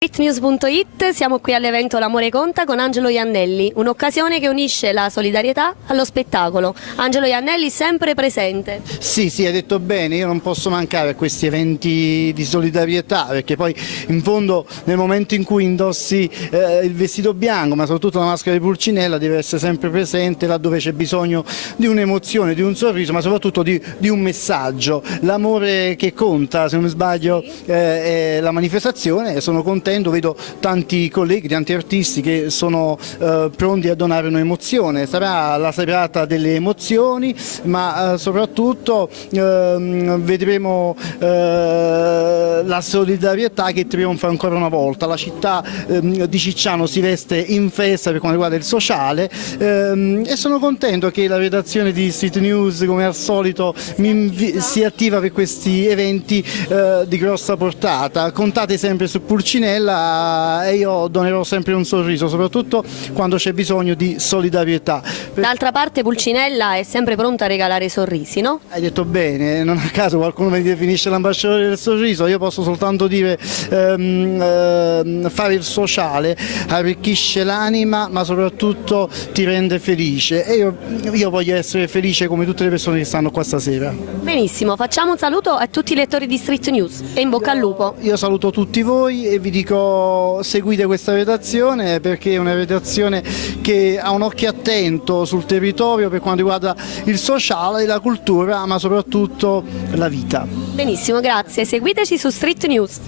Streetnews.it, siamo qui all'evento L'amore conta con Angelo Iannelli, un'occasione che unisce la solidarietà allo spettacolo. Angelo Iannelli sempre presente. Sì, hai detto bene, io non posso mancare a questi eventi di solidarietà, perché poi in fondo nel momento in cui indossi il vestito bianco, ma soprattutto la maschera di Pulcinella, deve essere sempre presente laddove c'è bisogno di un'emozione, di un sorriso, ma soprattutto di un messaggio. L'amore che conta, se non sbaglio, è la manifestazione, e sono contento, vedo tanti colleghi, tanti artisti che sono pronti a donare un'emozione. Sarà la serata delle emozioni, ma soprattutto vedremo la solidarietà che trionfa ancora una volta. La città di Cicciano si veste in festa per quanto riguarda il sociale, e sono contento che la redazione di Street News, come al solito, si attiva per questi eventi di grossa portata. Contate sempre su Pulcinella e io donerò sempre un sorriso, soprattutto quando c'è bisogno di solidarietà. D'altra parte Pulcinella è sempre pronta a regalare sorrisi, no? Hai detto bene, non a caso qualcuno mi definisce l'ambasciatore del sorriso. Io posso soltanto dire fare il sociale arricchisce l'anima, ma soprattutto ti rende felice, e io voglio essere felice come tutte le persone che stanno qua stasera. Benissimo, facciamo un saluto a tutti i lettori di Street News e in bocca al lupo. Io saluto tutti voi e vi dico: seguite questa redazione, perché è una redazione che ha un occhio attento sul territorio per quanto riguarda il sociale, la cultura, ma soprattutto la vita. Benissimo, grazie. Seguiteci su Street News.